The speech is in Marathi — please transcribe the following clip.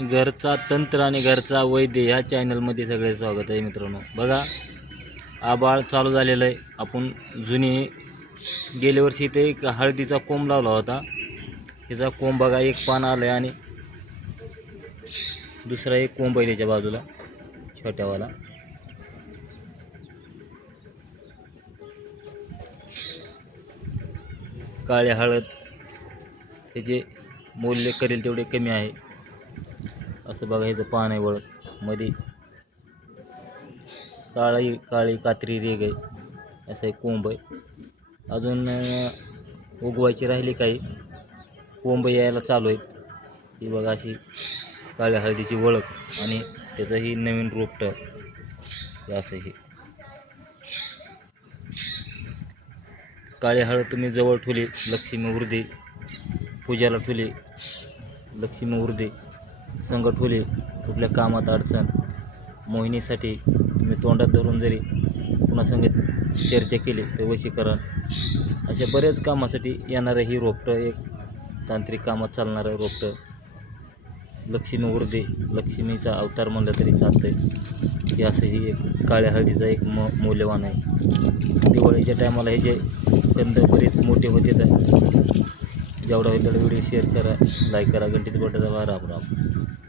घरचा तंत्र आणि घरचा वैद्य ह्या चॅनलमध्ये सगळे स्वागत आहे मित्रांनो. बघा आबाळ चालू झालेलं आहे. आपण जुनी गेल्या वर्षी इथे एक हळदीचा कोंब लावला होता. त्याचा कोंब बघा एक पान आलं आहे आणि दुसरा एक कोंब आहे त्याच्या बाजूला छोट्यावाला. काळे हळद त्याचे मूल्य करेल तेवढे कमी आहे. असं बघायचं पान आहे वळत मध्ये काळी काळी कात्री रेग आहे. असं एक कोंब आहे. अजून उगवायची राहिली काही. कोंब यायला चालू आहेत. ही बघा अशी काळ्या हळदीची वळख आणि त्याचंही नवीन रोपट हे असं हे. काळी हळद तुम्ही जवळ ठेवली लक्ष्मी उर्दे पूजाला ठेवली लक्ष्मी उर्दे संकट ठेवली कुठल्या कामात अडचण मोहिनीसाठी तुम्ही तोंडात धरून जरी कुणासंग चर्चा केली तर वशीकरण अशा बऱ्याच कामासाठी येणारं ही रोपटं एक तांत्रिक कामात चालणारं रोपटं. लक्ष्मी उर्दे लक्ष्मीचा अवतार म्हणलं तरी चालतं आहे हे असं ही एक काळ्या हळदीचा एक म मौल्यवान आहे. दिवाळीच्या टायमाला हे जे कंद बरेच मोठे होते तर जेवढा होईल तेवढा व्हिडिओ शेअर करा लाईक करा घंटीत बटन दाबा राम राम